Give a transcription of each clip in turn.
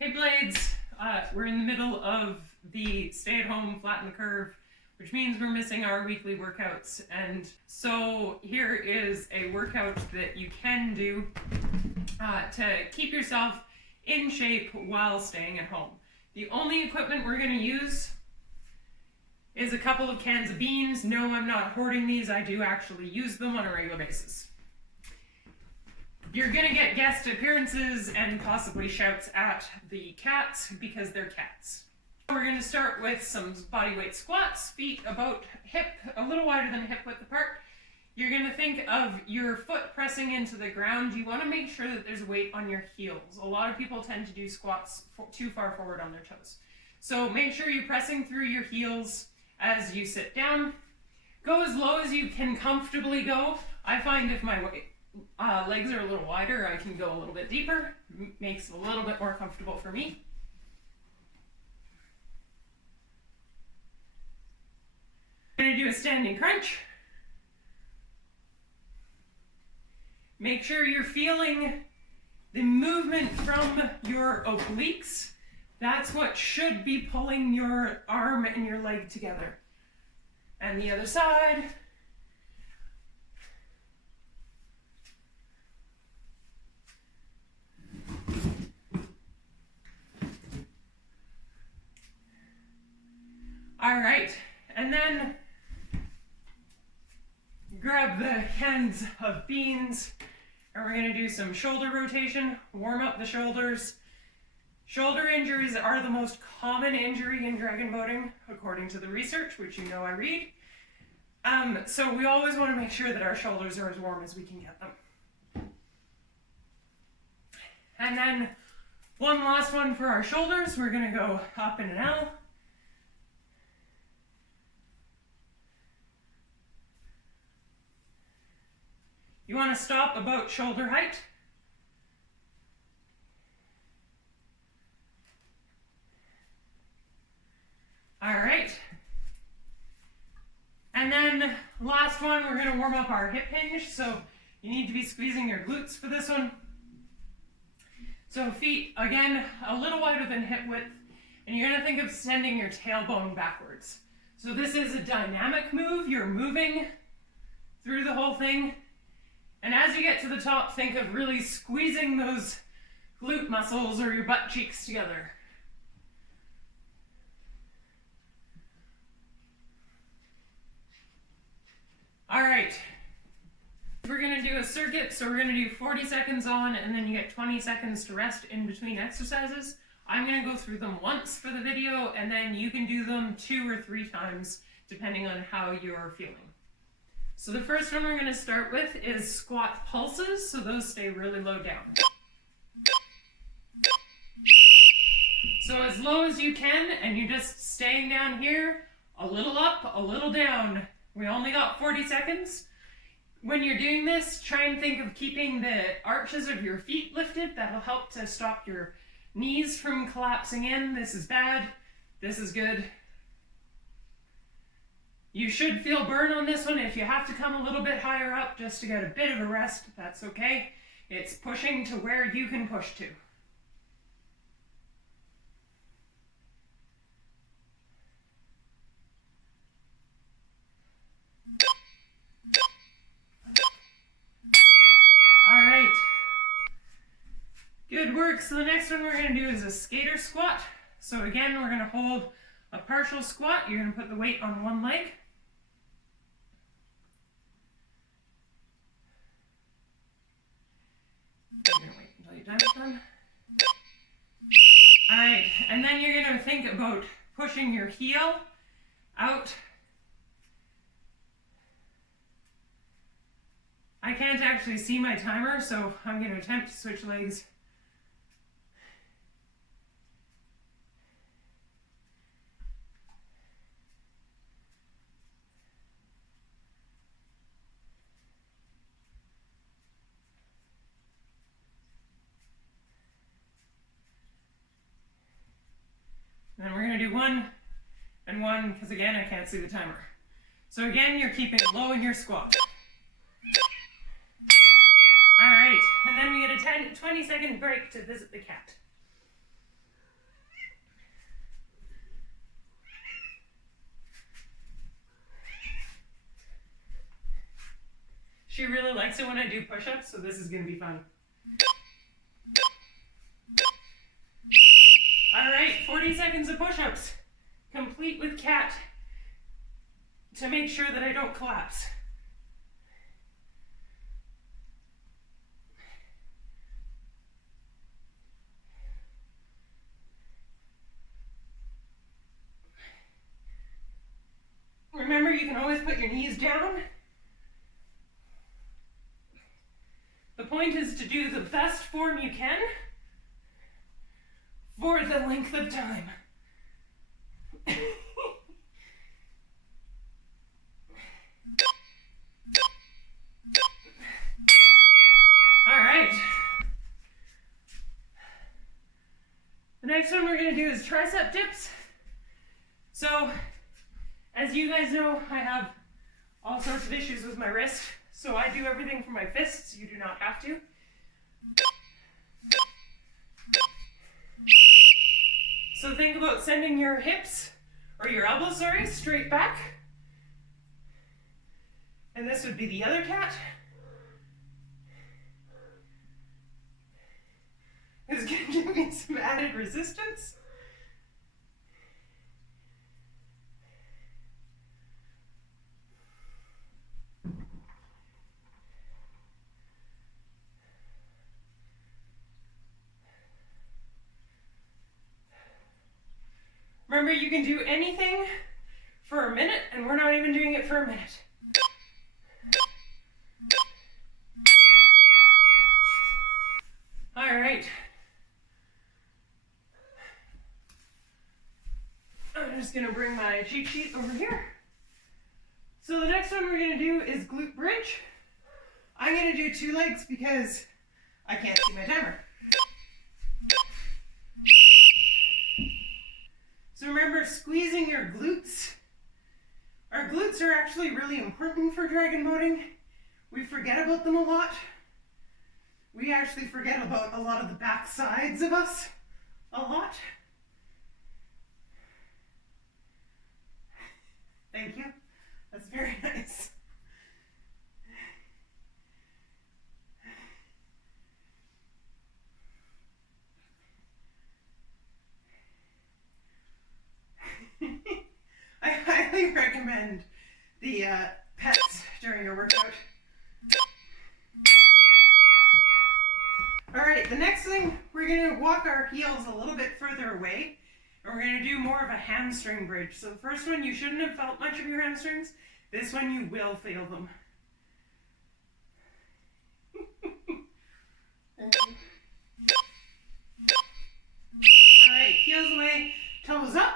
Hey Blades, we're in the middle of the stay-at-home flatten the curve, which means we're missing our weekly workouts. And so here is a workout that you can do to keep yourself in shape while staying at home. The only equipment we're going to use is a couple of cans of beans. No, I'm not hoarding these. I do actually use them on a regular basis. You're gonna get guest appearances and possibly shouts at the cats because they're cats. We're gonna start with some bodyweight squats, feet about hip, a little wider than hip width apart. You're gonna think of your foot pressing into the ground. You wanna make sure that there's weight on your heels. A lot of people tend to do squats too far forward on their toes. So make sure you're pressing through your heels as you sit down. Go as low as you can comfortably go. I find if my legs are a little wider, I can go a little bit deeper. Makes it a little bit more comfortable for me. I'm going to do a standing crunch. Make sure you're feeling the movement from your obliques. That's what should be pulling your arm and your leg together. And the other side. All right, and then grab the cans of beans, and we're gonna do some shoulder rotation, warm up the shoulders. Shoulder injuries are the most common injury in dragon boating, according to the research, which you know I read. So we always wanna make sure that our shoulders are as warm as we can get them. And then one last one for our shoulders. We're gonna go up in an L. You want to stop about shoulder height. All right. And then last one, we're going to warm up our hip hinge. So you need to be squeezing your glutes for this one. So feet, again, a little wider than hip width. And you're going to think of sending your tailbone backwards. So this is a dynamic move. You're moving through the whole thing. And as you get to the top, think of really squeezing those glute muscles or your butt cheeks together. All right, we're gonna do a circuit. So we're gonna do 40 seconds on, and then you get 20 seconds to rest in between exercises. I'm gonna go through them once for the video, and then you can do them 2 or 3 times, depending on how you're feeling. So the first one we're going to start with is squat pulses, so those stay really low down. So as low as you can, and you're just staying down here, a little up, a little down. We only got 40 seconds. When you're doing this, try and think of keeping the arches of your feet lifted. That'll help to stop your knees from collapsing in. This is bad, this is good. You should feel burn on this one. If you have to come a little bit higher up just to get a bit of a rest, that's okay. It's pushing to where you can push to. All right. Good work. So the next one we're going to do is a skater squat. So again, we're going to hold a partial squat. You're going to put the weight on one leg. You're going to wait until you're done with them. All right, and then you're going to think about pushing your heel out. I can't actually see my timer, so I'm going to attempt to switch legs. And then we're going to do 1 and 1, because again, I can't see the timer. So again, you're keeping it low in your squat. All right, and then we get a 20-second break to visit the cat. likes it when I do push-ups, so this is going to be fun. All right, 40 seconds of push-ups, complete with cat, to make sure that I don't collapse. Remember, you can always put your knees down. The point is to do the best form you can for the length of time. All right. The next one we're going to do is tricep dips. So, as you guys know, I have all sorts of issues with my wrist, so I do everything from my fists. You do not have to. So think about sending your hips, or your elbows, sorry, straight back. And this would be the other cat. This is going to give me some added resistance. Remember, you can do anything for a minute, and we're not even doing it for a minute. All right. I'm just gonna bring my cheat sheet over here. So the next one we're gonna do is glute bridge. I'm gonna do 2 legs because I can't see my timer. So remember, squeezing your glutes. Our glutes are actually really important for dragon boating. We forget about them a lot. We actually forget about a lot of the back sides of us a lot. Thank you. That's very nice. I highly recommend the pets during your workout. All right, the next thing, we're going to walk our heels a little bit further away, and we're going to do more of a hamstring bridge. So the first one, you shouldn't have felt much of your hamstrings. This one, you will feel them. All right, heels away, toes up.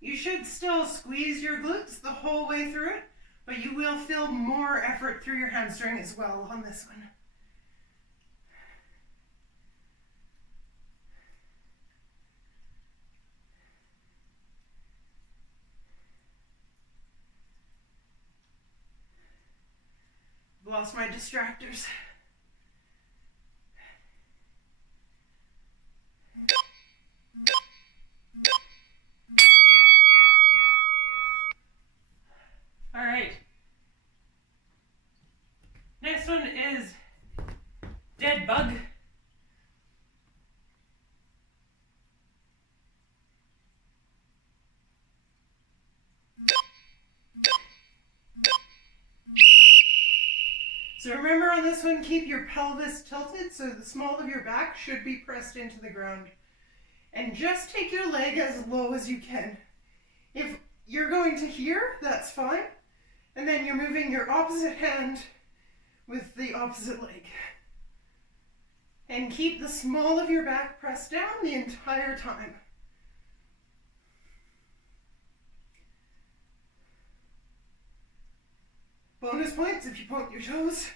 You should still squeeze your glutes the whole way through it, but you will feel more effort through your hamstring as well on this one. I've lost my distractors. All right. Next one is dead bug. So remember on this one, keep your pelvis tilted so the small of your back should be pressed into the ground. And just take your leg as low as you can. If you're going to here, that's fine. And then you're moving your opposite hand with the opposite leg. And keep the small of your back pressed down the entire time. Bonus points if you point your toes.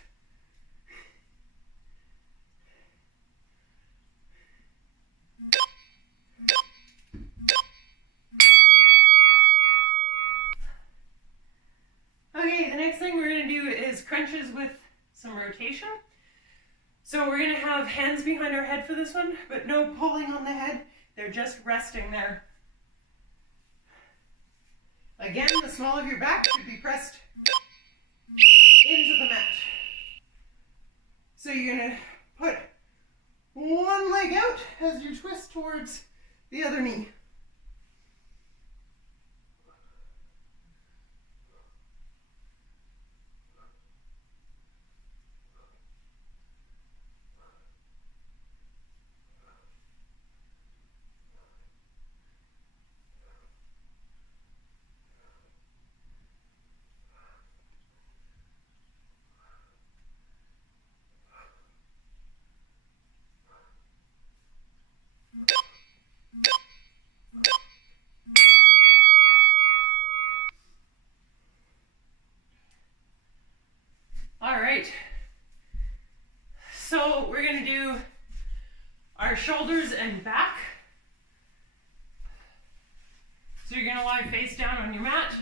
Okay, the next thing we're going to do is crunches with some rotation. So we're going to have hands behind our head for this one, but no pulling on the head. They're just resting there. Again, the small of your back should be pressed into the mat. So you're going to put one leg out as you twist towards the other knee. All right, so we're going to do our shoulders and back. So you're going to lie face down on your mat.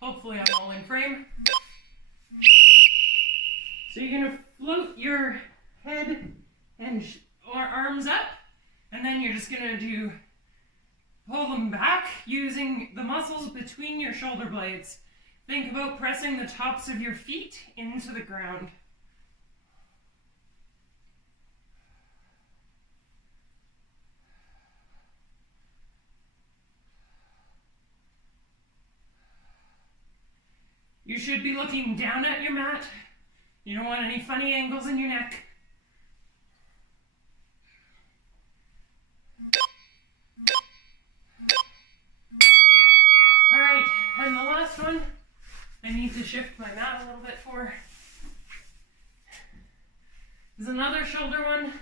Hopefully I'm all in frame. So you're going to float your head and arms up, and then you're just going to pull them back using the muscles between your shoulder blades. Think about pressing the tops of your feet into the ground. You should be looking down at your mat. You don't want any funny angles in your neck. All right, and the last one, I need to shift my mat a little bit for. There's another shoulder one.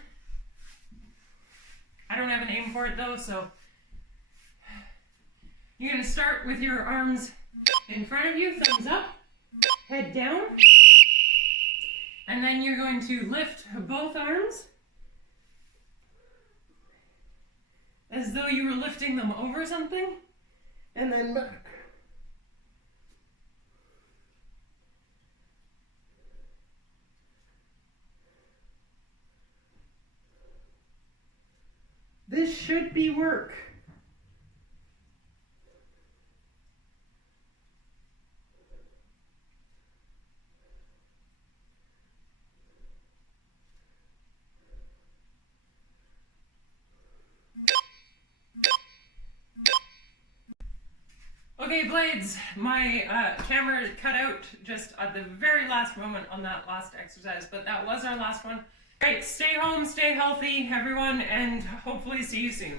I don't have a name for it though, so you're going to start with your arms in front of you, thumbs up, head down, and then you're going to lift both arms as though you were lifting them over something, and then back. This should be work. Okay, blades, my camera cut out just at the very last moment on that last exercise, but that was our last one. All right, stay home, stay healthy, everyone, and hopefully see you soon.